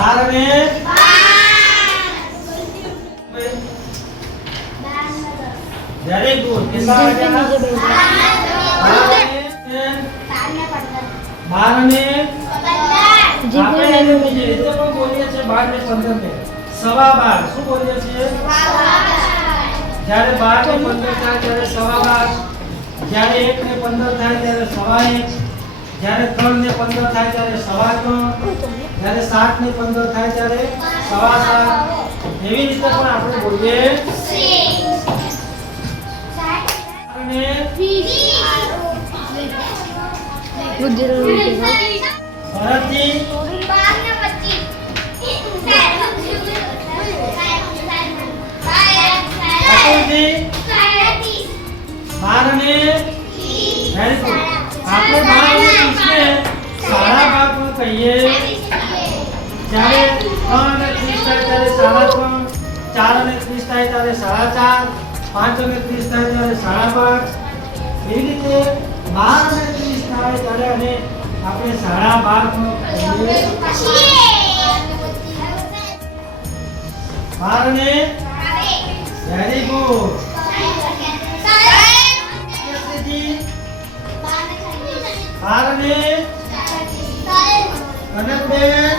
12 ને 12 very good કેટલા વાગ્યા 12 ને 15 આપણે એને બીજી રીતે પણ બોલીએ છીએ 12 ને 15 ને સવા 12 શું બોલીએ છીએ જ્યારે 12 ને 15 થાય ત્યારે સવા 12 જ્યારે 1 ને 15 થાય ત્યારે સવા 1 જ્યારે 3 ને 15 થાય ત્યારે સવા 3 જ્યારે 7 ને 15 થાય ત્યારે સવા 7 એવી રીતે પણ આપણે બોલીએ અને ભરતજી 12 ને 30 વેરી ગુડ આપણે 12 ને 30 ને સાડા 12 પણ કહીએ જ્યારે 3 અને 30 થાય ત્યારે સાડા 3 4 અને 30 થાય ત્યારે સાડા 4 5 અને 30 થાય ત્યારે સાડા 5 એવી રીતે 12 અને 30 થાય ત્યારે અને આપણે સાડા 12 પણ કહીએ 12 ને વેરી ગુડ 12 ને અનંતબેન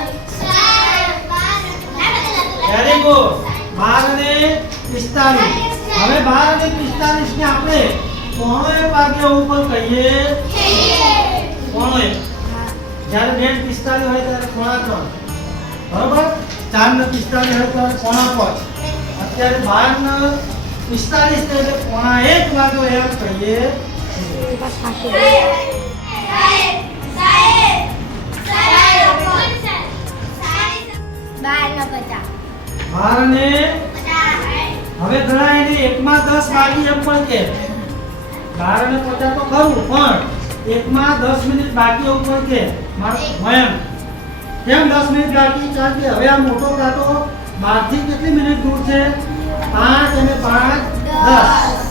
વેરી ગુડ 12 ને 45 હવે 12 ને 45 ને આપણે પોણો એક વાગ્યા ઉપર કહીએ પોણો એક જ્યારે 2:45 હોય ત્યારે પોણા 3 બરોબર 4:45 હોય ત્યારે પોણા 5 અત્યારે 12 ને 45 ને એટલે પોણા 1 વાગ્યો એમ કહીએ 12 ને હવે ઘણા એને 1 માં 10 બાકી એમ પણ કે 12 ને 50 તો ખરું પણ 1 માં 10 મિનિટ બાકી એવું પણ કે મયંક કેમ 10 મિનિટ બાકી કારણ કે હવે આ મોટો કાંટો 12 થી કેટલી મિનિટ દૂર છે 5 અને 5 10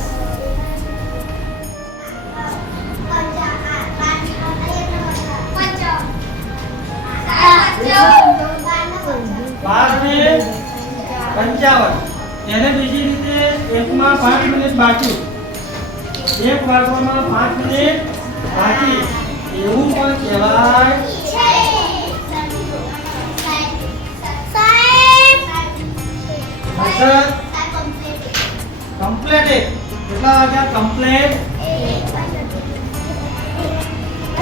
12 ને 55 એને બીજી રીતે 1 માં 5 મિનિટ બાકી 1 વાગ્યામાં 5 મિનિટ બાકી એવું પણ કહેવાય કમ્પ્લીટ કેટલા વાગ્યા કમ્પ્લીટ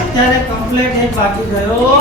અત્યારે કમ્પ્લીટ એક બાકી ગયો